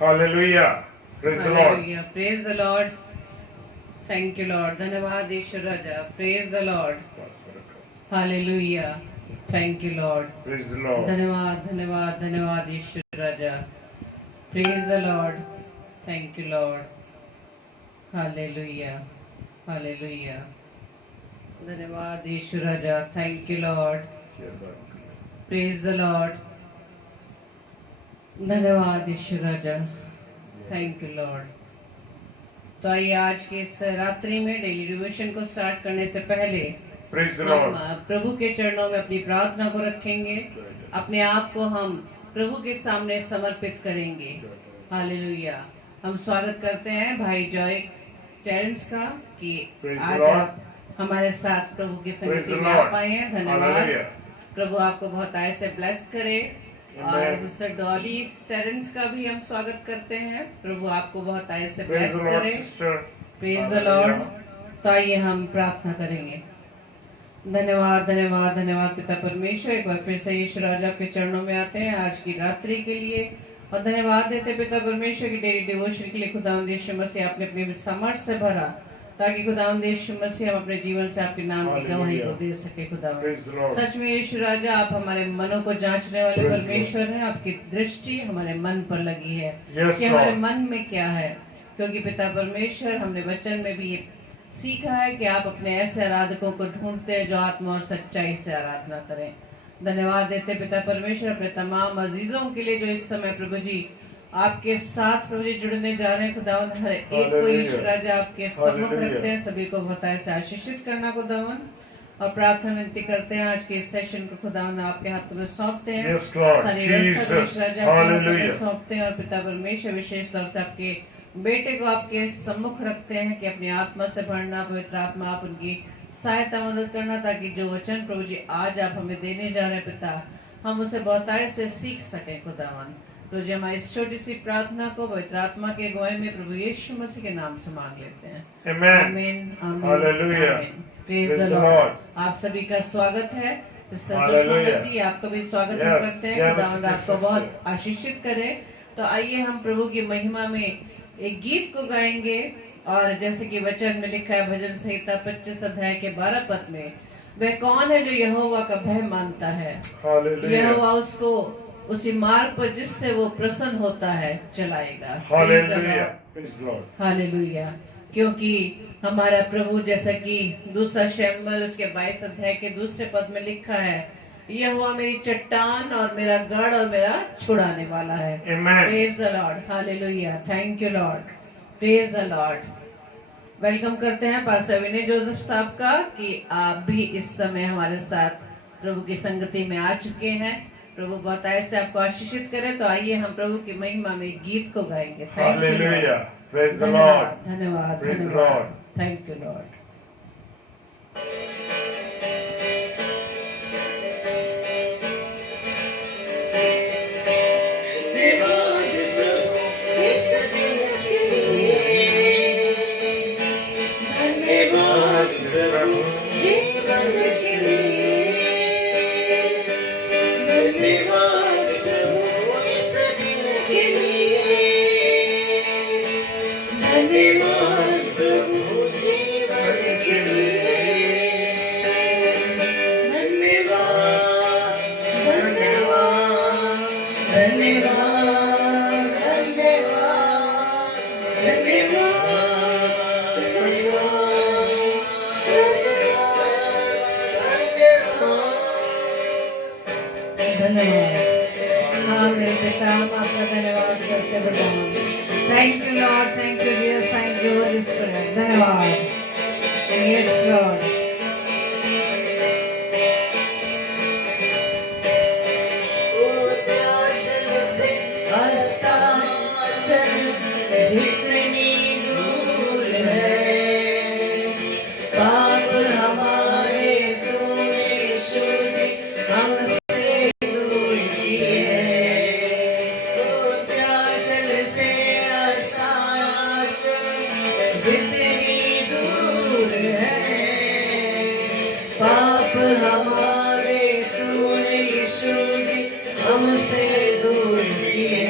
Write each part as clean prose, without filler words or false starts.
Hallelujah. Praise the Lord. Hallelujah. Praise the Lord. Thank you, Lord. धन्यवाद ईश्वर राजा. Praise the Lord. Hallelujah. Thank you, Lord. Praise the Lord. धन्यवाद धन्यवाद धन्यवाद ईश्वर राजा. Praise the Lord. Thank you, Lord. Hallelujah. Hallelujah. धन्यवाद ईश्वर राजा. Thank you, Lord. Praise the Lord. धन्यवाद ईश्वर राजा. Thank you lord. तो आइए आज के इस रात्रि में डेली डिवोशन को स्टार्ट करने से पहले हम प्रभु के चरणों में अपनी प्रार्थना को रखेंगे. अपने आप को हम प्रभु के सामने समर्पित करेंगे. हालेलुया. हम स्वागत करते हैं भाई जॉय टेरेंस का कि आज आप हमारे साथ प्रभु की संगति में आ पाए हैं. धन्यवाद. प्रभु आपको बहुत आय से ब्लेस करे. और सिस्टर डॉली टेरेंस का भी हम स्वागत करते हैं. प्रभु आपको बहुत आय से ब्लेस करे. Praise the Lord. तो आइए हम प्रार्थना करेंगे. धन्यवाद धन्यवाद धन्यवाद पिता परमेश्वर. एक बार फिर से यीशु राजा के चरणों में आते हैं आज की रात्रि के लिए और धन्यवाद देते पिता परमेश्वर की डेली डिवोशन के लिए. खुदावंद यीशु मसीह आपने अपने समर्थ से भरा ताकि खुदावंद यीशु मसीह हम अपने जीवन से आपके नाम की गवाही को दे सके. खुदावंद सच में यीशु राजा आप हमारे मनों को जांचने वाले परमेश्वर हैं. आपकी दृष्टि हमारे मन पर लगी है कि हमारे मन में क्या है, क्योंकि पिता परमेश्वर हमने वचन में भी ये सीखा है कि आप अपने ऐसे आराधकों को ढूंढते हैं जो आत्मा और सच्चाई से आराधना करें. धन्यवाद देते पिता परमेश्वर अपने तमाम अजीजों के लिए जो इस समय प्रभु जी आपके साथ प्रभु जी जुड़ने जा रहे हैं. खुदावंद हर एक को यीशु राजा आपके सम्मुख रखते हैं. सभी को बहुत से आशीषित करना खुदावंद. और प्रार्थना विनती करते हैं आज के इस सेशन को खुदावंद आपके हाथों में सौंपते हैं. सारी व्यवस्था यीशु राजा आपके हाथों में सौंपते हैं और पिता परमेश्वर विशेष तौर से आपके बेटे को आपके सम्मुख रखते हैं कि अपनी आत्मा से भरना, पवित्र आत्मा आप उनकी सहायता मदद करना ताकि जो वचन प्रभु जी आज आप हमें देने जा रहे हैं पिता हम उसे बहुत आय से सीख सकें. खुदावंद तो जी हमारी इस छोटी सी प्रार्थना को पवित्र आत्मा के अगुवाई में प्रभु यीशु मसीह के नाम से मांग लेते हैं. आमीन आमीन. Praise the Lord. आप सभी का स्वागत है. मसीह आपका भी स्वागत हम करते हैं. खुदावंद आपको बहुत आशीषित करे. तो आइए हम प्रभु की महिमा में एक गीत को गाएंगे. और जैसे कि वचन में लिखा है भजन संहिता 25 अध्याय के 12 पद में, वह कौन है जो यहोवा का भय मानता है. यहोवा उसको उसी मार्ग पर जिससे वो प्रसन्न होता है चलाएगा. हालेलुया. क्योंकि हमारा प्रभु जैसा कि दूसरा शमूएल उसके 22 अध्याय के दूसरे पद में लिखा है, यहोवा मेरी चट्टान और मेरा गढ़ और मेरा छुड़ाने वाला है. Praise the Lord. Hallelujah. Thank you Lord. Praise the Lord. Welcome करते हैं पास्टर विनय जोसेफ साहब का कि आप भी इस समय हमारे साथ प्रभु की संगति में आ चुके हैं. प्रभु बहुत ऐसे आपको आशीषित करे. तो आइए हम प्रभु की महिमा में गीत को गाएंगे. धन्यवाद धन्यवाद धन्यवाद. Thank you Lord. Thank you Lord, thank you Jesus, thank you Holy Spirit. धन्यवाद. Yes Lord. जितनी दूर है पाप हमारे तूने सूझ हमसे दूर किए. जितनी दूर है पाप हमारे तूने यीशु जी हमसे दूर किए.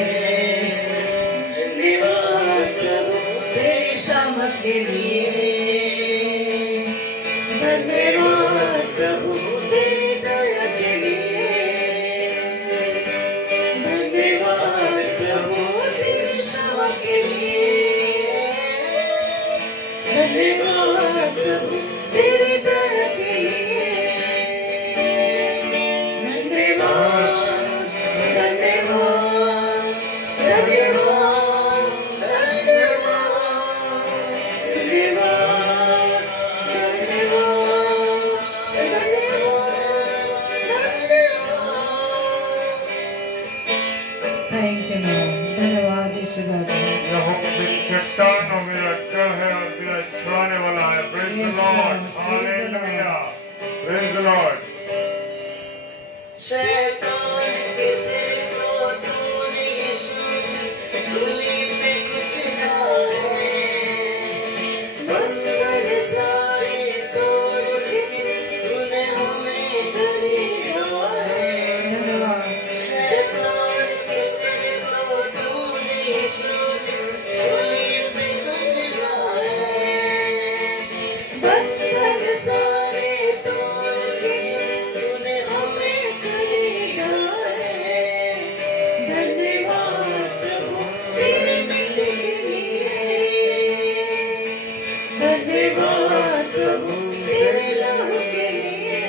के लिए। धन्यवाद प्रभु तेरी दया के लिए। धन्यवाद प्रभु तेरी सेवा के लिए। धन्यवाद प्रभु तेरी दया के लिए। धन्यवाद धन्यवाद धन्यवाद धन्यवाद धन्यवाद धन्यवाद। Thank you Lord. धन्यवाद यीशु राजा। यहोवा मेरी चट्टान और मेरा गढ़ है और मेरा छुड़ाने वाला है। Praise the Lord. Hallelujah. Praise the Lord. शैतान के सिर को तूने यीशु सूली पे कुचला है। बंधन सारे तोड़ के तूने हमें खरीदा है। धन्यवाद। शैतान के सिर को तूने यीशु सूली पे कुचला है। बंधन सारे तोड़ के तूने हमें खरीदा है। धन्यवाद प्रभु तेरे बेटे के लिए। धन्यवाद प्रभु तेरे लहू के लिए।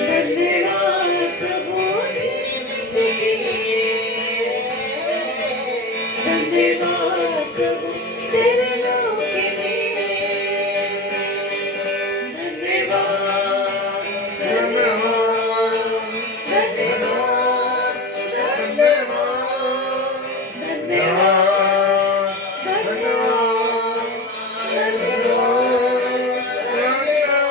धन्यवाद प्रभु तेरे बेटे के लिए। धन्यवाद प्रभु तेरे लहू के लिए। धन्यवाद धन्यवाद धन्यवाद धन्यवाद धन्यवाद धन्यवाद धन्यवाद।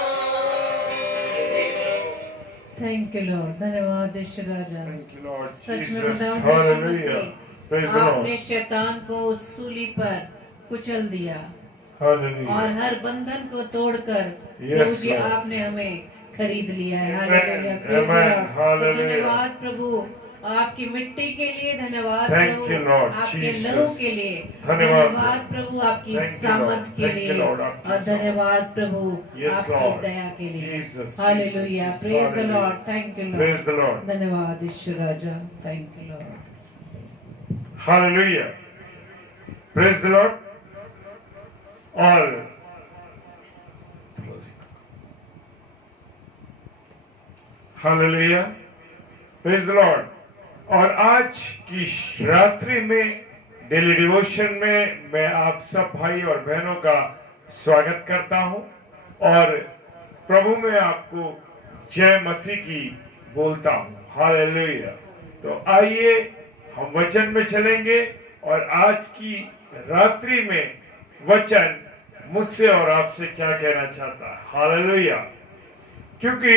Thank you Lord. धन्यवाद यीशु राजा। Thank you, Lord सच में Jesus. बताऊं यीशु Hallelujah. Praise Masih the Lord. आपने शैतान को उस सूली पर कुचल दिया और Hallelujah. हर बंधन को तोड़कर Yes, प्रभु जी Lord. आपने हमें खरीद लिया है। Amen. Hallelujah. Praise the Amen. Lord। तो Hallelujah. धन्यवाद प्रभु आपकी मिट्टी के लिए। धन्यवाद Thank प्रभु you, Lord आपके Jesus. लहू के लिए। धन्यवाद धन्यवाद प्रभु आपकी Thank you, Lord. सामर्थ के Thank you, लिए Lord, आपकी और धन्यवाद प्रभु Yes, आपकी Lord. दया के लिए। Jesus, hallelujah. Jesus, praise the hallelujah. Lord. Thank you Praise lord. the Lord. धन्यवाद ईश्वर राजा। Thank you lord. Hallelujah. Praise the Lord. All. Hallelujah. Praise the Lord. और आज की रात्रि में डेली डिवोशन में मैं आप सब भाई और बहनों का स्वागत करता हूं और प्रभु में आपको जय मसीह की बोलता हूं। हालेलुया। तो आइए हम वचन में चलेंगे और आज की रात्रि में वचन मुझसे और आपसे क्या कहना चाहता है। हालेलुया। क्योंकि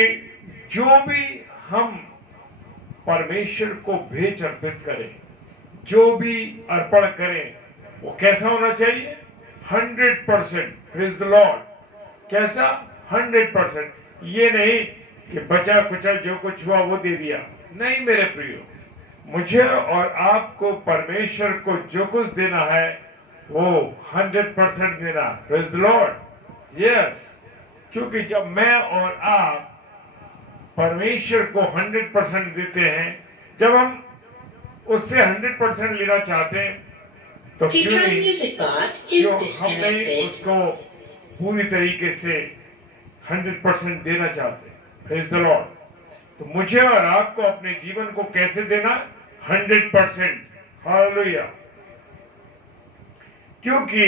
जो भी हम परमेश्वर को भेंट अर्पित करें, जो भी अर्पण करें, वो कैसा होना चाहिए? 100%। Praise the Lord. कैसा? 100%। ये नहीं कि बचा कुचा जो कुछ हुआ वो दे दिया। नहीं मेरे प्रियो, मुझे और आपको परमेश्वर को जो कुछ देना है वो 100% देना। Praise the Lord. यस। क्योंकि जब मैं और आप परमेश्वर को 100% देते हैं, जब हम उससे 100% लेना चाहते हैं, तो क्यों नहीं, क्यों हम नहीं उसको पूरी तरीके से 100% देना चाहते हैं। Praise the Lord. तो मुझे और आपको अपने जीवन को कैसे देना? 100%। हालेलुया। क्योंकि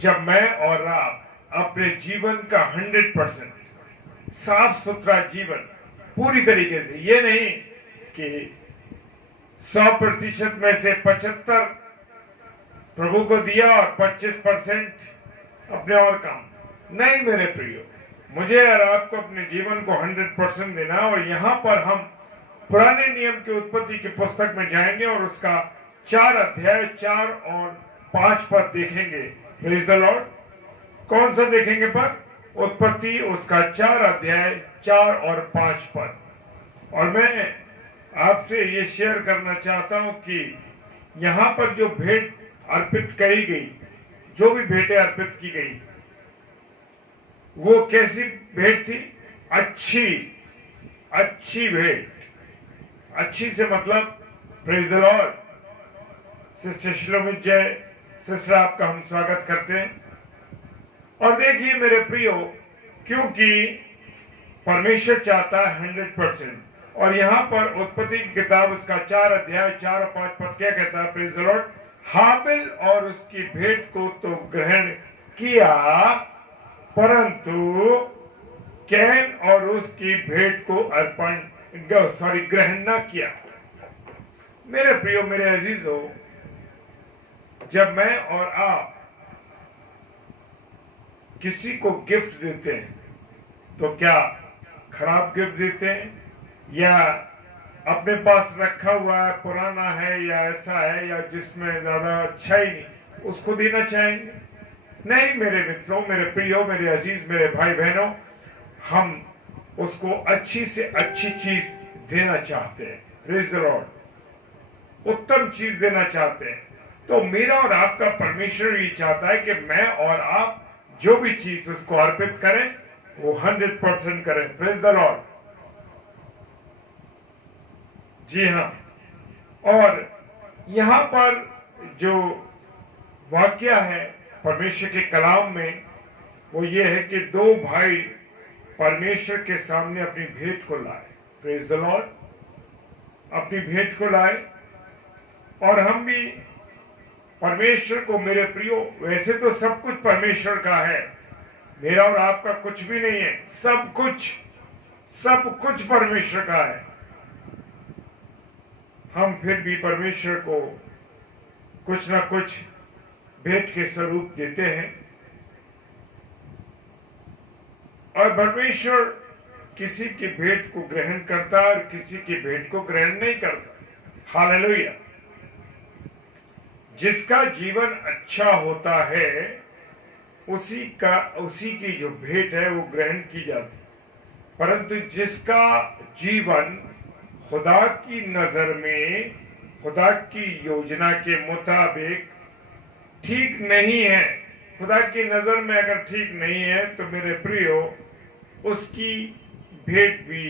जब मैं और आप अपने जीवन का 100% साफ सुथरा जीवन पूरी तरीके से, ये नहीं कि 100% में से 75 प्रभु को दिया और 25% अपने और काम, नहीं मेरे प्रियो, मुझे और आपको अपने जीवन को 100% देना। और यहाँ पर हम पुराने नियम की उत्पत्ति की पुस्तक में जाएंगे और उसका 4 अध्याय 4 और 5 पद देखेंगे। Praise the Lord. कौन सा देखेंगे पद? उत्पत्ति उसका 4 अध्याय 4 और 5 पद। और मैं आपसे ये शेयर करना चाहता हूं कि यहाँ पर जो भेंट अर्पित करी गई, जो भी भेंटें अर्पित की गई, वो कैसी भेंट थी? अच्छी अच्छी भेंट। अच्छी से मतलब प्रेज द लॉर्ड। सिस्टर शिलोमित जय सिस्टर, आपका हम स्वागत करते हैं। और देखिए मेरे प्रियो, क्योंकि परमेश्वर चाहता है 100%, और यहां पर उत्पत्ति की किताब उसका 4 अध्याय 4 और 5 पद क्या कहता है? Praise the Lord. हाबिल और उसकी भेंट को तो ग्रहण किया, परंतु कैन और उसकी भेंट को ग्रहण न किया। मेरे प्रियो, मेरे अजीजों, जब मैं और आप किसी को गिफ्ट देते हैं तो क्या खराब गिफ्ट देते हैं, या अपने पास रखा हुआ है, पुराना है, या ऐसा है या जिसमें ज्यादा अच्छा ही नहीं, उसको देना चाहेंगे? नहीं मेरे मित्रों, मेरे प्रियो, मेरे अजीज, मेरे भाई बहनों, हम उसको अच्छी से अच्छी चीज देना चाहते हैं। Praise the Lord. उत्तम चीज देना चाहते हैं। तो मेरा और आपका परमेश्वर ये चाहता है कि मैं और आप जो भी चीज उसको अर्पित करें वो 100% करें। Praise the Lord. जी हाँ। और यहां पर जो वाक्य है परमेश्वर के कलाम में, वो ये है कि 2 भाई परमेश्वर के सामने अपनी भेंट को लाए। Praise the Lord. अपनी भेंट को लाए। और हम भी परमेश्वर को, मेरे प्रियो, वैसे तो सब कुछ परमेश्वर का है, मेरा और आपका कुछ भी नहीं है, सब कुछ परमेश्वर का है। हम फिर भी परमेश्वर को कुछ ना कुछ भेंट के स्वरूप देते हैं, और परमेश्वर किसी की भेंट को ग्रहण करता है और किसी की भेंट को ग्रहण नहीं करता। हालेलुया। जिसका जीवन अच्छा होता है उसी की जो भेंट है वो ग्रहण की जाती, परंतु जिसका जीवन खुदा की नजर में, खुदा की योजना के मुताबिक ठीक नहीं है, खुदा की नजर में अगर ठीक नहीं है, तो मेरे प्रियो, उसकी भेंट भी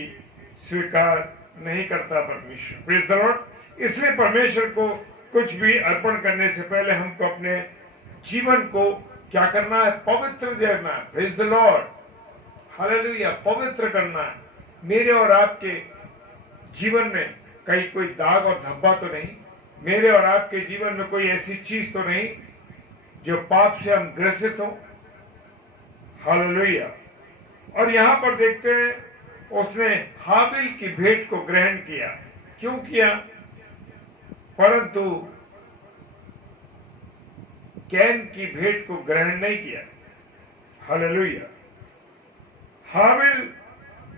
स्वीकार नहीं करता परमेश्वर। Praise the Lord. इसलिए परमेश्वर को कुछ भी अर्पण करने से पहले हमको अपने जीवन को क्या करना है? पवित्र करना है। Praise the Lord. हालेलुया। पवित्र करना है। मेरे और आपके जीवन में कहीं कोई दाग और धब्बा तो नहीं, मेरे और आपके जीवन में कोई ऐसी चीज तो नहीं जो पाप से हम ग्रसित हो। हालेलुया। और यहां पर देखते हैं, उसने हाबिल की भेंट को ग्रहण किया। क्यों किया? परंतु कैन की भेंट को ग्रहण नहीं किया। हालेलुया। हाबिल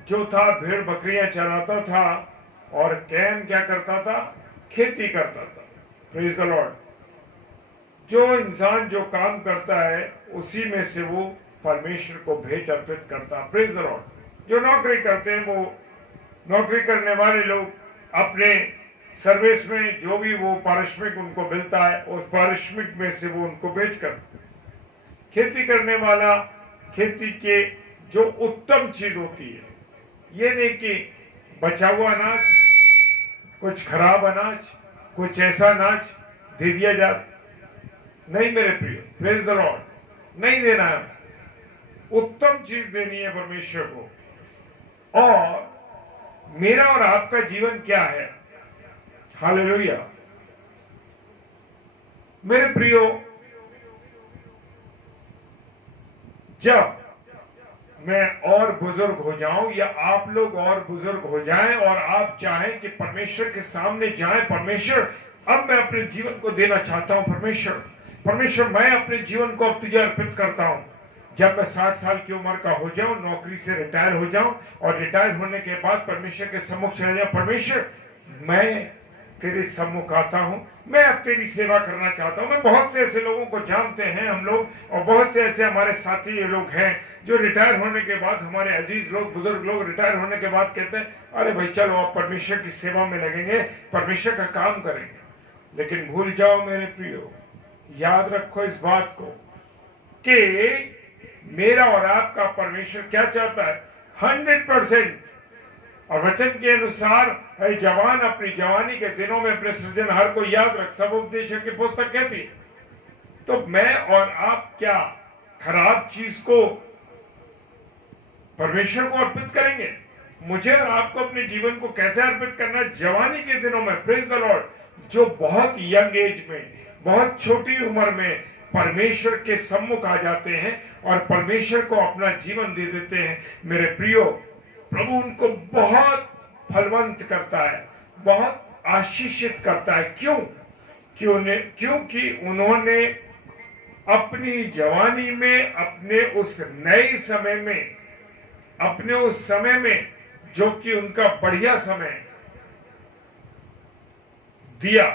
जो था भेड़ बकरियां चराता था, और कैन क्या करता था? खेती करता था। Praise the Lord. जो इंसान जो काम करता है उसी में से वो परमेश्वर को भेंट अर्पित करता। Praise the Lord. जो नौकरी करते हैं, वो नौकरी करने वाले लोग अपने सर्विस में जो भी वो पारिश्रमिक उनको मिलता है, उस पारिश्रमिक में से वो उनको भेंट करते। खेती करने वाला खेती के जो उत्तम चीज होती है, ये नहीं कि बचा हुआ अनाज, कुछ खराब अनाज, कुछ ऐसा अनाज दे दिया जाता, नहीं मेरे प्रिय। Praise the Lord. नहीं देना है, उत्तम चीज देनी है परमेश्वर को। और मेरा और आपका जीवन क्या है? हालेलुया। मेरे प्रियो, जब मैं और बुजुर्ग हो जाऊं, या आप लोग और बुजुर्ग हो जाएं, और आप चाहें कि परमेश्वर के सामने जाएं, परमेश्वर अब मैं अपने जीवन को देना चाहता हूं, परमेश्वर मैं अपने जीवन को अब तुझे अर्पित करता हूं। जब मैं 60 साल की उम्र का हो जाऊं, नौकरी से रिटायर हो जाऊं, और रिटायर होने के बाद परमेश्वर के सम्मुख चले जाऊं, परमेश्वर मैं तेरे सम्मुख आता हूं, मैं अब तेरी सेवा करना चाहता हूं। मैं बहुत से ऐसे लोगों को जानते हैं हम लोग, और बहुत से ऐसे हमारे साथी ये लोग हैं जो रिटायर होने के बाद, हमारे अजीज लोग, बुजुर्ग लोग रिटायर होने के बाद कहते हैं, अरे भाई चलो आप परमेश्वर की सेवा में लगेंगे, परमेश्वर का काम करेंगे। लेकिन भूल जाओ मेरे प्रियो, याद रखो इस बात को, कि मेरा और आपका परमेश्वर क्या चाहता है 100%। और वचन के अनुसार है जवान अपनी जवानी के दिनों में अपने सृजनहार को याद रख, सब उपदेशों की पुस्तक कहती है। तो मैं और आप क्या खराब चीज को परमेश्वर को अर्पित करेंगे? मुझे और आपको अपने जीवन को कैसे अर्पित करना है? जवानी के दिनों में, प्रेज द लॉर्ड, जो बहुत यंग एज में, बहुत छोटी उम्र में परमेश्वर के सम्मुख आ जाते हैं और परमेश्वर को अपना जीवन दे देते हैं, मेरे प्रियो, प्रभु उनको बहुत फलवंत करता है, बहुत आशीषित करता है। क्यों? क्योंकि उन्होंने अपनी जवानी में, अपने उस नए समय में, अपने उस समय में जो कि उनका बढ़िया समय दिया,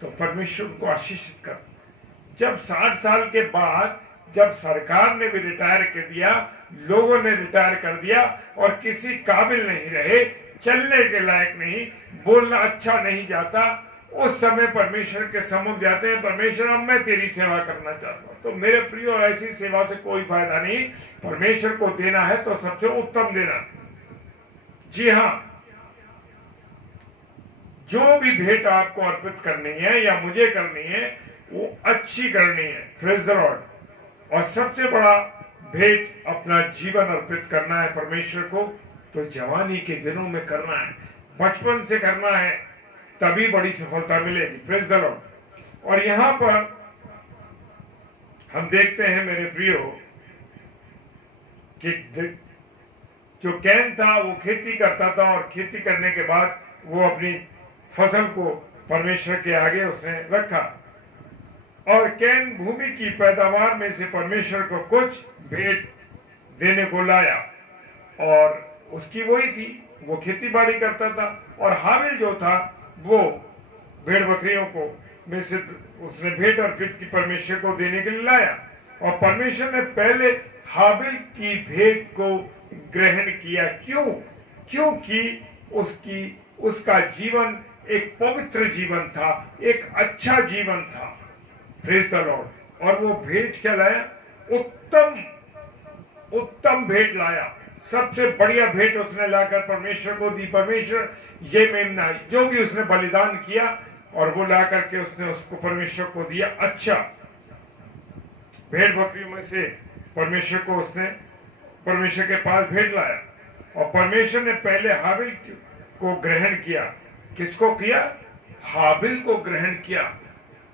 तो परमेश्वर उनको आशीषित कर। जब 60 साल के बाद, जब सरकार ने भी रिटायर कर दिया, लोगों ने रिटायर कर दिया और किसी काबिल नहीं रहे, चलने के लायक नहीं, बोलना अच्छा नहीं जाता, उस समय परमेश्वर के सम्मुख जाते हैं, परमेश्वर अब मैं तेरी सेवा करना चाहता हूं। तो मेरे प्रियो, ऐसी सेवा से कोई फायदा नहीं। परमेश्वर को देना है तो सबसे उत्तम देना। जी हाँ, जो भी भेंट आपको अर्पित करनी है या मुझे करनी है, वो अच्छी करनी है, प्रेज द लॉर्ड। और सबसे बड़ा भेंट अपना जीवन अर्पित करना है परमेश्वर को, तो जवानी के दिनों में करना है, बचपन से करना है, तभी बड़ी सफलता मिलेगी, प्रेज द लॉर्ड। और यहां पर हम देखते हैं मेरे प्रियो कि जो कैन था वो खेती करता था और खेती करने के बाद वो अपनी फसल को परमेश्वर के आगे उसने रखा और कैन भूमि की पैदावार में से परमेश्वर को कुछ भेंट देने को लाया और उसकी वही थी, वो खेती बाड़ी करता था। और हाबिल जो था वो भेड़ बकरियों को में से उसने भेंट अर्पित की परमेश्वर को देने के लिए लाया और परमेश्वर ने पहले हाबिल की भेंट को ग्रहण किया। क्यों? क्योंकि उसका जीवन एक पवित्र जीवन था, एक अच्छा जीवन था, प्रेज द लॉर्ड। और वो भेंट क्या लाया? उत्तम भेंट लाया, सबसे बढ़िया भेंट उसने लाकर परमेश्वर को दी। परमेश्वर ये मेमना जो भी उसने बलिदान किया और वो ला करके उसने उसको परमेश्वर को दिया। अच्छा, भेड़ बकरियों में से परमेश्वर को उसने परमेश्वर के पास भेंट लाया और परमेश्वर ने पहले हाबिल को ग्रहण किया। किसको किया? हाबिल को ग्रहण किया।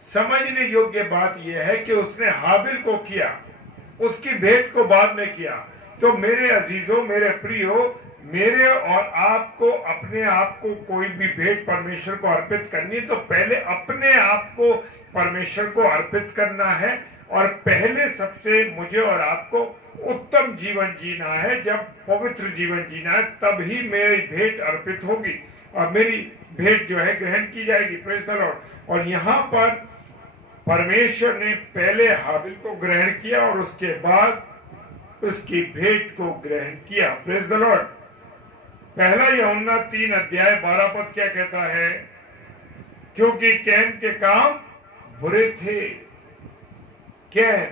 समझने योग्य बात यह है कि उसने हाबिल को किया, उसकी भेंट को बाद में किया। तो मेरे अजीजों, मेरे प्रियो, मेरे और आपको अपने आप को कोई भी भेंट परमेश्वर को अर्पित करनी, तो पहले अपने आप को परमेश्वर को अर्पित करना है और पहले सबसे मुझे और आपको उत्तम जीवन जीना है। जब पवित्र जीवन जीना है तभी मेरी भेंट अर्पित होगी और मेरी भेंट जो है ग्रहण की जाएगी, प्रेज द लॉर्ड। और यहाँ पर परमेश्वर ने पहले हाबिल को ग्रहण किया और उसके बाद उसकी भेंट को ग्रहण किया, प्रेज द लॉर्ड। पहला यूहन्ना 3 अध्याय 12 पद क्या कहता है? क्योंकि कैन के काम बुरे थे, कैन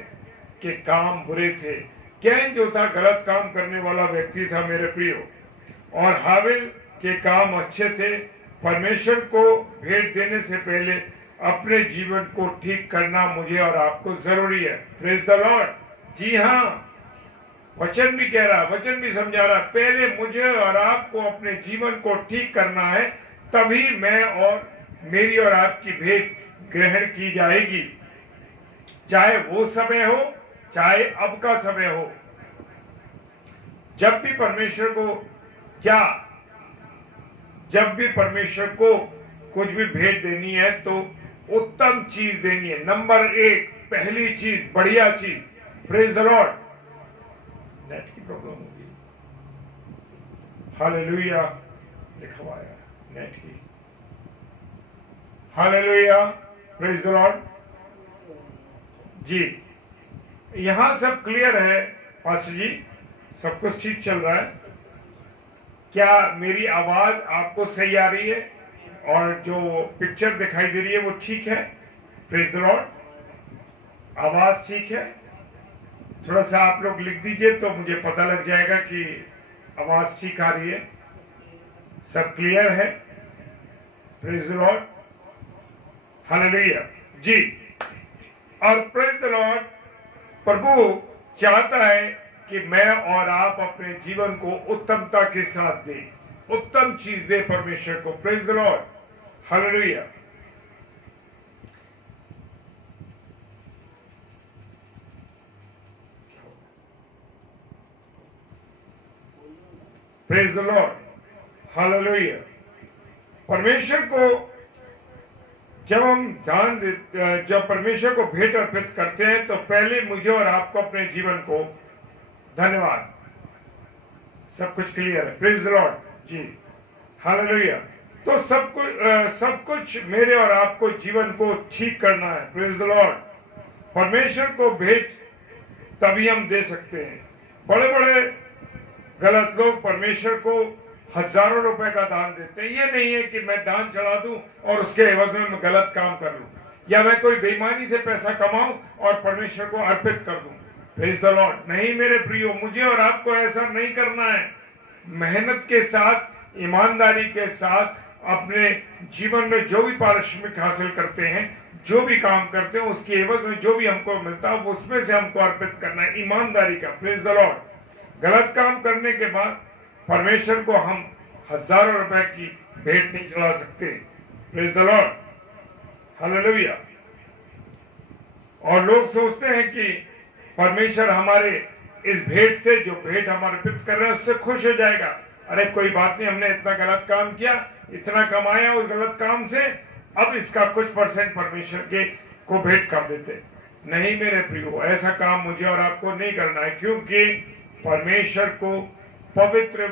के काम बुरे थे। कैन जो था गलत काम करने वाला व्यक्ति था मेरे प्रियो, और हाबिल के काम अच्छे थे। परमेश्वर को भेंट देने से पहले अपने जीवन को ठीक करना मुझे और आपको जरूरी है, प्रेज द लॉर्ड। जी हाँ, वचन भी कह रहा, वचन भी समझा रहा, पहले मुझे और आपको अपने जीवन को ठीक करना है, तभी मैं और मेरी और आपकी भेंट ग्रहण की जाएगी। चाहे वो समय हो, चाहे अब का समय हो। जब भी परमेश्वर को जब भी परमेश्वर को कुछ भी भेंट देनी है तो उत्तम चीज देनी है। नंबर 1, पहली चीज, बढ़िया चीज, प्रेज द लॉर्ड। नेट की प्रॉब्लम होगी, हालेलुया लिखा हुआ है नेट की, हालेलुया, प्रेज द लॉर्ड। जी, यहां सब क्लियर है पास्टर जी, सब कुछ ठीक चल रहा है? क्या मेरी आवाज आपको सही आ रही है और जो पिक्चर दिखाई दे रही है वो ठीक है? Praise the Lord. आवाज ठीक है? थोड़ा सा आप लोग लिख दीजिए तो मुझे पता लग जाएगा कि आवाज ठीक आ रही है, सब क्लियर है। प्रेज द लॉर्ड, हालेलुया जी। और प्रेज द लॉर्ड, प्रभु चाहता है कि मैं और आप अपने जीवन को उत्तमता के साथ दें, उत्तम चीज दे परमेश्वर को। Praise the Lord, hallelujah. Praise the Lord, hallelujah. परमेश्वर को जब परमेश्वर को भेंट अर्पित करते हैं तो पहले मुझे और आपको अपने जीवन को, धन्यवाद, सब कुछ क्लियर है। Praise the Lord ji, hallelujah. तो सब कुछ मेरे और आपको जीवन को ठीक करना है। Praise the Lord. परमेश्वर को भेंट तभी हम दे सकते हैं। बड़े बड़े गलत लोग परमेश्वर को हजारों रुपए का दान देते हैं। ये नहीं है कि मैं दान चढ़ा दूं और उसके एवज में मैं गलत काम कर लूं, या मैं कोई बेईमानी से पैसा कमाऊं और परमेश्वर को अर्पित कर दूं। Praise the Lord. नहीं मेरे प्रियो, मुझे और आपको ऐसा नहीं करना है। मेहनत के साथ, ईमानदारी के साथ अपने जीवन में जो भी पारिश्रमिक हासिल करते हैं, जो भी काम करते हैं, उसके एवज में जो भी हमको मिलता है उसमें से हमको अर्पित करना है, ईमानदारी का। Praise the Lord. गलत काम करने के बाद परमेश्वर को हम हजारों रुपए की भेंट नहीं चढ़ा सकते। Praise the Lord, hallelujah. और लोग सोचते हैं कि परमेश्वर हमारे इस भेंट से, जो भेंट हम अर्पित कर रहे हैं, उससे खुश हो जाएगा। अरे कोई बात नहीं, हमने इतना गलत काम किया, इतना कमाया उस गलत काम से, अब इसका कुछ परसेंट परमेश्वर के को भेंट कर देते। नहीं मेरे प्रियो, ऐसा काम मुझे और आपको नहीं करना है, क्योंकि परमेश्वर को पवित्र,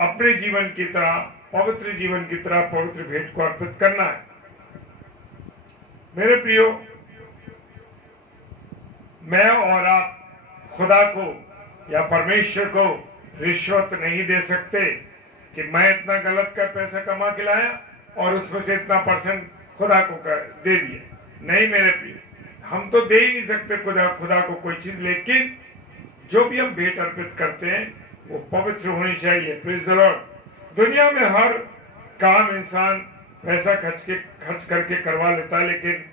अपने जीवन की तरह, पवित्र जीवन की तरह पवित्र भेंट को अर्पित करना है। मेरे प्रियो, मैं और आप खुदा को या परमेश्वर को रिश्वत नहीं दे सकते कि मैं इतना गलत का पैसा कमा के लाया और उसमें से इतना परसेंट खुदा को दे दिया। नहीं मेरे प्रिय, हम तो दे ही नहीं सकते खुदा को कोई चीज, लेकिन जो भी हम भेंट अर्पित करते हैं वो पवित्र होनी चाहिए। Praise the Lord. दुनिया में हर काम इंसान पैसा खर्च करके करवा लेता है, लेकिन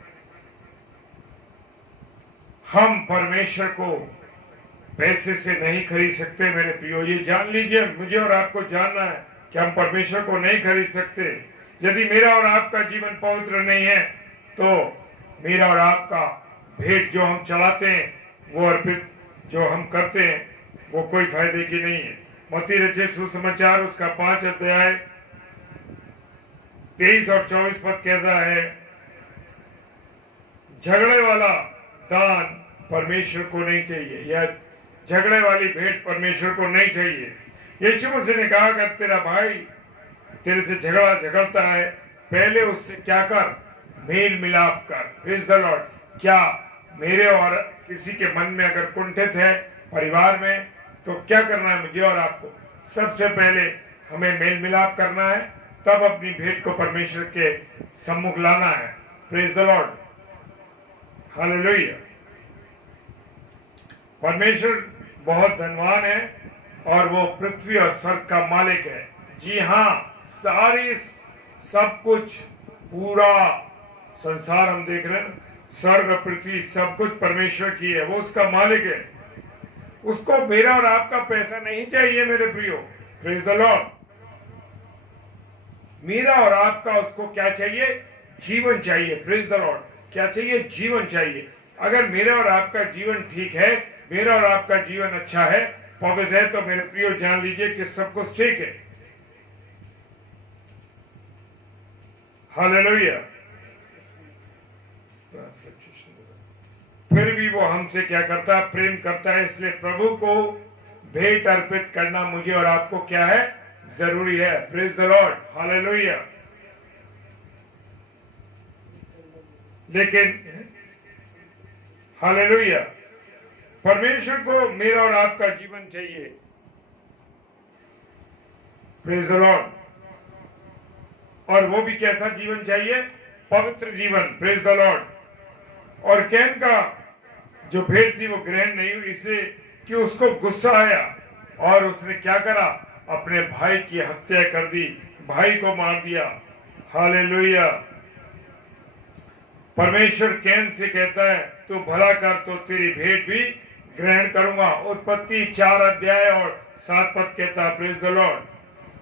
हम परमेश्वर को पैसे से नहीं खरीद सकते। मेरे प्रियो, ये जान लीजिए, मुझे और आपको जानना है कि हम परमेश्वर को नहीं खरीद सकते। यदि मेरा और आपका जीवन पवित्र नहीं है तो मेरा और आपका भेंट जो हम चलाते हैं, वो अर्पित जो हम करते हैं, वो कोई फायदे की नहीं है। मत्ती रचित सुसमाचार उसका 5 अध्याय 23 और 24 पद कहता है, झगड़े वाला दान परमेश्वर को नहीं चाहिए, या झगड़े वाली भेंट परमेश्वर को नहीं चाहिए। यीशु मसीह ने कहा, अगर तेरा भाई तेरे से झगड़ता है, पहले उससे क्या कर, मेल मिलाप कर। Praise the Lord. क्या मेरे और किसी के मन में अगर कुंठित है परिवार में, तो क्या करना है मुझे और आपको? सबसे पहले हमें मेल मिलाप करना है, तब अपनी भेंट को परमेश्वर के सम्मुख लाना है। Praise the Lord, hallelujah. परमेश्वर बहुत धनवान है और वो पृथ्वी और स्वर्ग का मालिक है। जी हाँ, सारी सब कुछ, पूरा संसार हम देख रहे हैं, स्वर्ग पृथ्वी सब कुछ परमेश्वर की है, वो उसका मालिक है। उसको मेरा और आपका पैसा नहीं चाहिए मेरे प्रियो। Praise the Lord. मेरा और आपका उसको क्या चाहिए? जीवन चाहिए। Praise the Lord. क्या चाहिए? जीवन चाहिए। अगर मेरा और आपका जीवन ठीक है, मेरा और आपका जीवन अच्छा है, पवित्र है, तो मेरे प्रियो जान लीजिए कि सब कुछ ठीक है। हालेलुया। फिर भी वो हमसे क्या करता है? प्रेम करता है। इसलिए प्रभु को भेंट अर्पित करना मुझे और आपको क्या है? जरूरी है। Praise the Lord, hallelujah. लेकिन हालेलुया, परमेश्वर को मेरा और आपका जीवन चाहिए। Praise the Lord. और वो भी कैसा जीवन चाहिए? पवित्र जीवन। Praise the Lord. और कैन का जो भेंट थी वो ग्रहण नहीं हुई, इसलिए कि उसको गुस्सा आया और उसने क्या करा, अपने भाई की हत्या कर दी, भाई को मार दिया। हालेलुया। परमेश्वर कैन से कहता है तू भला कर तो तेरी भेंट भी ग्रहण करूंगा। उत्पत्ति 4 अध्याय और 7 पद कहता है, प्रेज द लॉर्ड,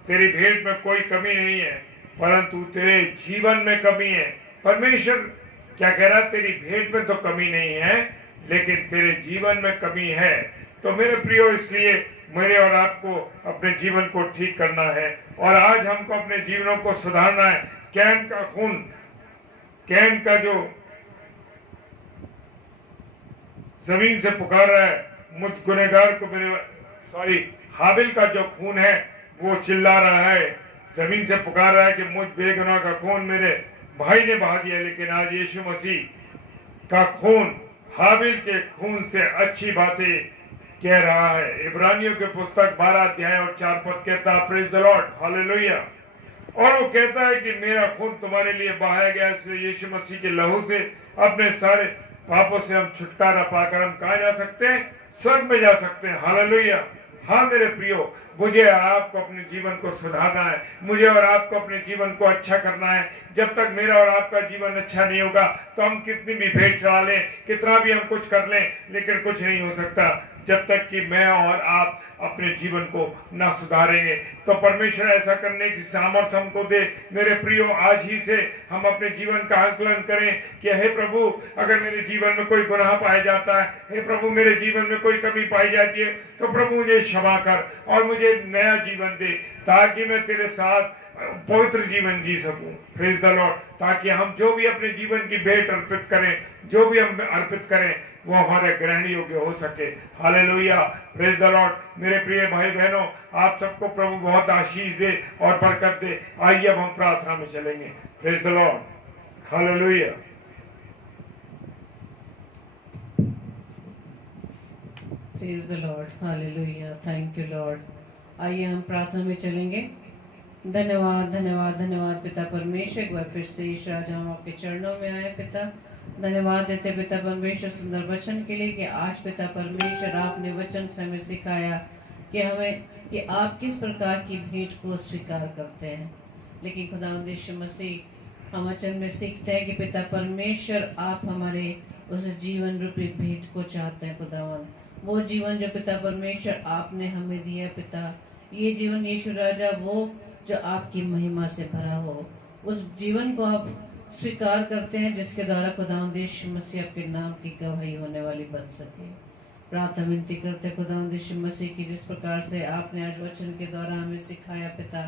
तेरी भेंट में कोई कमी नहीं है परंतु तेरे जीवन में कमी है। परमेश्वर क्या कह रहा है, तेरी भेंट में तो कमी नहीं है लेकिन तेरे जीवन में कमी है। तो मेरे प्रियो, इसलिए मेरे और आपको अपने जीवन को ठीक करना है और आज हमको अपने जीवनों को सुधारना है। कैन का खून, कैन का जो जमीन से पुकार रहा है, मुझ गुनहगार को हाबिल का जो खून है वो चिल्ला रहा है, जमीन से पुकार रहा है कि मुझ बेगुनाह का खून मेरे भाई ने बहा दिया। लेकिन आज यीशु मसीह का खून हाबिल के खून से अच्छी बातें कह रहा है। इब्रानियों के पुस्तक 12 अध्याय और 4 पद कहता है, प्रेज द लॉर्ड, हालेलुया। और वो कहता है कि मेरा खून तुम्हारे लिए बहाया गया, इसलिए यीशु मसीह के लहू से अपने सारे पापों से हम छुटकारा पाकर हम कहाँ जा सकते हैं, स्वर्ग में जा सकते हैं। हालेलुया। हाँ मेरे प्रियो, मुझे और आपको अपने जीवन को सुधारना है, मुझे और आपको अपने जीवन को अच्छा करना है। जब तक मेरा और आपका जीवन अच्छा नहीं होगा तो हम कितनी भी भेंट चढ़ा लें, कितना भी हम कुछ कर लें, लेकिन कुछ नहीं हो सकता जब तक कि मैं और आप अपने जीवन को ना सुधारेंगे। तो परमेश्वर ऐसा करने की सामर्थ्य हमको दे। मेरे प्रियो, आज ही से हम अपने जीवन का आकलन करें कि हे प्रभु, अगर मेरे जीवन में कोई गुनाह पाया जाता है, हे प्रभु मेरे जीवन में कोई कमी पाई जाती है, तो प्रभु मुझे क्षमा कर और मुझे नया जीवन दे, ताकि मैं तेरे साथ पवित्र जीवन जी सकूं। Praise the Lord. ताकि हम जो भी अपने जीवन की भेंट अर्पित करें, जो भी हम अर्पित करें, वो हमारे ग्रहण योग्य हो सके। Hallelujah, praise the Lord. मेरे प्रिय भाई बहनों, आप सबको प्रभु बहुत आशीष दे और बरकत दे। आइए अब हम प्रार्थना में चलेंगे। Praise the Lord, hallelujah. Praise the Lord, hallelujah, thank you Lord. आइए हम प्रार्थना में चलेंगे। धन्यवाद धन्यवाद धन्यवाद पिता परमेश्वर, एक बार फिर से ईश्वर आज हम आपके चरणों में आए पिता। धन्यवाद देते पिता परमेश्वर सुंदर वचन के लिए कि आज पिता परमेश्वर आपने वचन से हमें सिखाया कि हमें कि आप किस प्रकार की भेंट को स्वीकार करते हैं। लेकिन खुदावंद यीशु मसीह, हम वचन में सीखते हैं कि पिता परमेश्वर आप हमारे उस जीवन रूपी भेंट को चाहते हैं। खुदावन, वो जीवन जो पिता परमेश्वर आपने हमें दिया पिता, ये जीवन यीशु राजा वो जो आपकी महिमा से भरा हो, उस जीवन को आप स्वीकार करते हैं जिसके द्वारा खुदावंद यीशु मसीह आपके नाम की गवाही होने वाली बन सके। प्रार्थना विनती करते खुदावंद यीशु मसीह की, जिस प्रकार से आपने आज वचन के द्वारा हमें सिखाया पिता,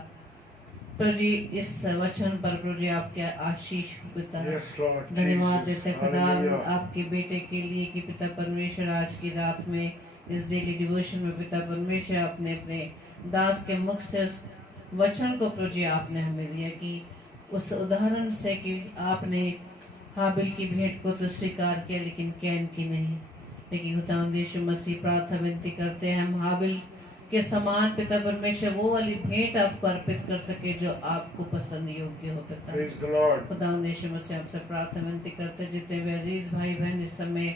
प्रभु जी इस वचन पर प्रभु जी आपके आशीष पिता। धन्यवाद देते खुदा आपके बेटे के लिए कि पिता परमेश्वर आज की रात में इस डेली डिवोशन में पिता परमेश्वर आपने अपने दास के मुख से उस वचन को प्रभु जी आपने हमें दिया कि उस उदाहरण से कि आपने हाबिल की भेंट को तो स्वीकार किया लेकिन कैन की नहीं। लेकिन खुदावंद यीशु मसीह प्रार्थना विनती करते हैं हम हाबिल के समान पिता परमेश्वर वो वाली भेंट आपको अर्पित कर सके जो आपको पसंद योग्य हो पिता। खुदावंद यीशु मसीह आपसे प्रार्थना विनती करते हैं जितने भी अजीज भाई बहन इस समय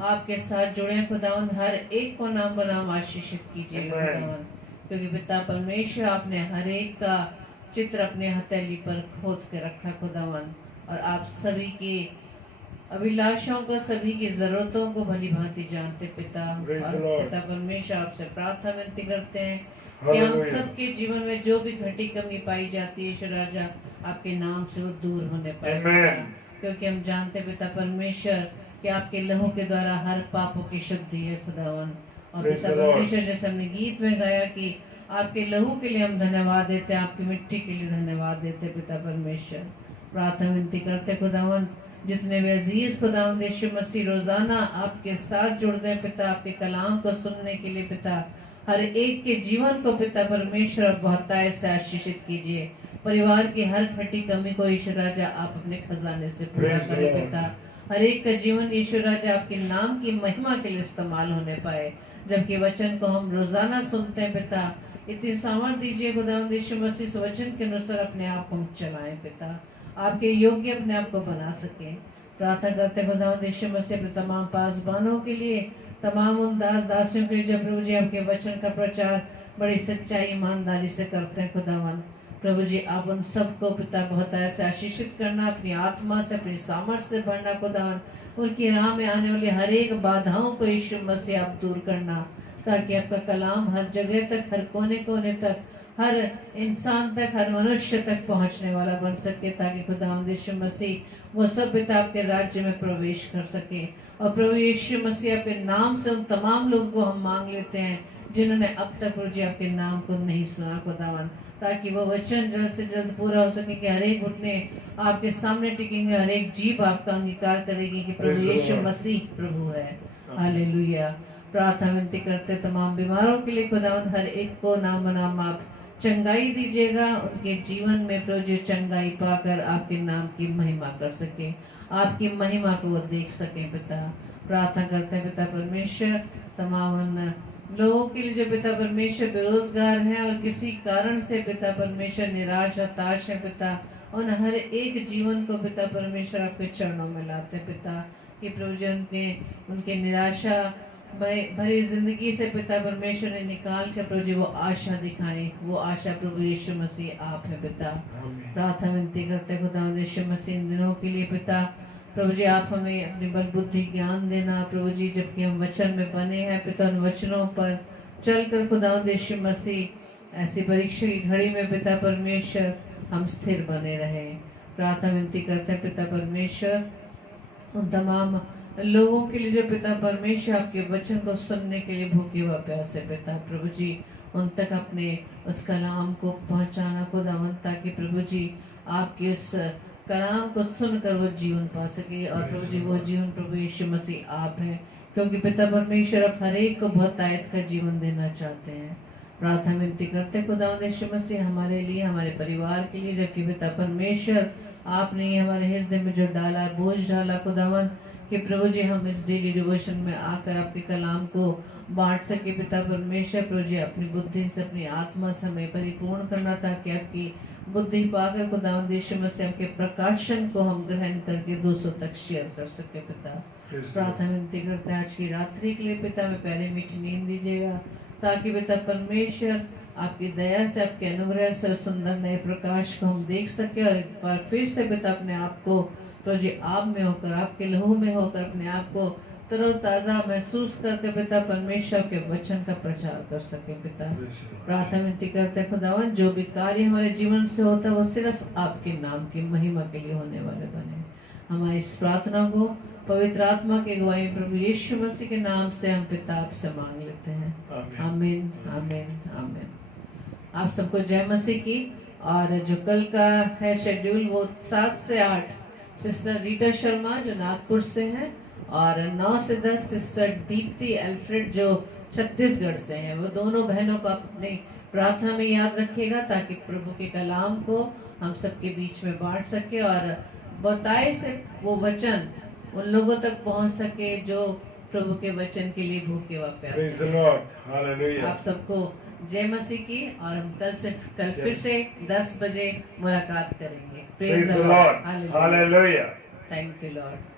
आपके साथ जुड़े हैं खुदावंद, हर एक को नाम बनाम आशीषित कीजिए खुदावंद, क्योंकि पिता परमेश्वर आपने हर एक का चित्र अपने हथेली पर खोद के रखा खुदावंद, और आप सभी की अभिलाषाओं को, सभी की जरूरतों को भली भांति जानते पिता। और पिता परमेश्वर आपसे प्रार्थना विनती करते हैं कि हम सबके जीवन में जो भी घटी कमी पाई जाती है ईश्वर राजा आपके नाम से वो दूर होने पाए पिता, क्योंकि हम जानते पिता परमेश्वर कि आपके लहू के द्वारा हर पापों की शुद्धि है खुदावन। और पिता परमेश्वर जैसे हमने गीत में गाया कि आपके लहू के लिए हम धन्यवाद देते हैं, आपकी मिट्टी के लिए धन्यवाद देते पिता परमेश्वर। प्रार्थना विनती करते खुदावन, जितने भी अजीज खुदावंद यीशु मसीह रोजाना आपके साथ जुड़ते हैं पिता, आपके कलाम को सुनने के लिए पिता, हर एक के जीवन को पिता परमेश्वर बहुतायत से आशीषित कीजिए। परिवार की हर खटी कमी को ईश्वर राजा आप अपने खजाने से पूरा करें पिता। हर एक का जीवन ईश्वर राजा आपके नाम की महिमा के लिए इस्तेमाल होने पाए। जबकि वचन को हम रोजाना सुनते हैं पिता, इतनी सामर्थ दीजिए खुदावंद यीशु मसीह इस वचन के अनुसार अपने आप को हम चलाएं पिता, आपके योग्य अपने आप को बना सके। प्रार्थना करते हैं खुदावंद यीशु मसीह अपने तमाम पासबानों के लिए, तमाम उन दास दासियों के लिए जो प्रभु जी आपके वचन का प्रचार बड़ी सच्चाई ईमानदारी से करते हैं खुदावंद। प्रभु जी आप उन सबको पिता बहुत ऐसे आशीषित करना, अपनी आत्मा से अपनी सामर्थ्य से भरना खुदावंद। उनकी राह में आने वाली हर एक बाधाओं को यीशु मसीह आप दूर करना, ताकि आपका कलाम हर जगह तक, हर कोने कोने तक, हर इंसान तक, हर मनुष्य तक पहुंचने वाला बन सके, ताकि खुदावंद यीशु मसीह वो सब पिता आपके राज्य में प्रवेश कर सके। और प्रभु यीशु मसीह आपके नाम से उन तमाम लोगों को हम मांग लेते हैं जिन्होंने अब तक प्रभु जी आपके नाम को नहीं सुना खुदावंद, ताकि वो वचन जल्द से जल्द पूरा हो सके कि हर एक घुटने आपके सामने टिकेंगे, हर एक जीभ आपका अंगीकार करेगी कि प्रभु यीशु मसीह प्रभु है। हालेलुया। प्रार्थना विनती करते तमाम बीमारों के लिए खुदावंद, हर एक को नाम नाम आप चंगाई दीजिएगा, उनके जीवन में प्रभु जी चंगाई पाकर आपके नाम की महिमा कर सके, आपकी महिमा को वो देख सके पिता। प्रार्थना करते हैं पिता परमेश्वर तमाम उन लोगों के लिए जो पिता परमेश्वर बेरोजगार हैं और किसी कारण से पिता परमेश्वर निराश हताश है पिता, उन हर एक जीवन को पिता परमेश्वर आपके चरणों में लाते हैं पिता, कि प्रभु जी उनके निराशा भरी जिंदगी से पिता परमेश्वर ने निकाल कर प्रभु जी वो आशा दिखाएं, वो आशा प्रभु यीशु मसीह आप है पिता। प्रार्थना विनती करते खुदा यीशु मसीह इन दिनों के लिए पिता, प्रभु जी आप हमें अपनी बल बुद्धि ज्ञान देना प्रभु जी, जबकि हम वचन में बने हैं पिता, उन वचनों पर चलकर खुदा यीशु मसीह ऐसी परीक्षा की घड़ी में पिता परमेश्वर हम स्थिर बने रहे। प्रार्थना विनती करते हैं पिता परमेश्वर उन तमाम लोगों के लिए जो पिता परमेश्वर आपके वचन को सुनने के लिए भूखे व प्यासे पिता, प्रभु जी उन तक अपने उस कलाम को पहुंचाना खुदावंद, ताकि प्रभु जी आपके उस कलाम को सुनकर वो जीवन पा सके, और प्रभु जी वो जीवन प्रभु यीशु मसीह आप है, क्योंकि पिता परमेश्वर आप हर एक को बहुत आयत का जीवन देना चाहते हैं। प्रार्थना विनती करते खुदावंद यीशु मसीह हमारे लिए, हमारे परिवार के लिए, जबकि पिता परमेश्वर आपने हमारे हृदय में जो डाला बोझ डाला खुदावंद, कि प्रभु जी हम इस डेली डिवोशन में आकर आपके कलाम को बांट सके पिता परमेश्वर। प्रभु जी अपनी बुद्धि से अपनी आत्मा से हमें परिपूर्ण करना, ताकि आपकी बुद्धि पाकर खुदावंद यीशु मसीह आपके प्रकाशन को हम ग्रहण करके दूसरों तक शेयर कर सके पिता। प्रार्थना विनती करते हैं आज की रात्रि के लिए पिता, में पहले मीठी नींद दीजिएगा, ताकि पिता परमेश्वर आपकी दया से, आपके अनुग्रह से सुंदर नए प्रकाश को हम देख सके, और एक बार फिर से पिता अपने आप को प्रभु जी आप में होकर, आपके लहू में होकर अपने आप को तरोताजा महसूस करके पिता परमेश्वर के वचन का प्रचार कर सके पिता। प्रार्थना विनती करते खुदावन, जो भी कार्य हमारे जीवन से होता है वो सिर्फ आपके नाम की महिमा के लिए होने वाले बने। हमारी इस प्रार्थना को पवित्र आत्मा के गवाही प्रभु यीशु मसीह के नाम से हम पिता आपसे मांग लेते हैं। आमीन आमीन आमीन। आप सबको जय मसीह की। और जो कल का है शेड्यूल वो 7 से 8 सिस्टर रीटा शर्मा जो नागपुर से हैं, और 9 से 10 सिस्टर दीप्ति अल्फ्रेड जो छत्तीसगढ़ से हैं। वो दोनों बहनों को अपनी प्रार्थना में याद रखिएगा, ताकि प्रभु के कलाम को हम सबके बीच में बांट सके, और बताए से वो वचन उन लोगों तक पहुंच सके जो प्रभु के वचन के लिए भूखे व प्यासे। आप सबको जय मसीह की। और हम कल फिर से 10 बजे मुलाकात करेंगे। Praise the Lord. Hallelujah. Thank you Lord.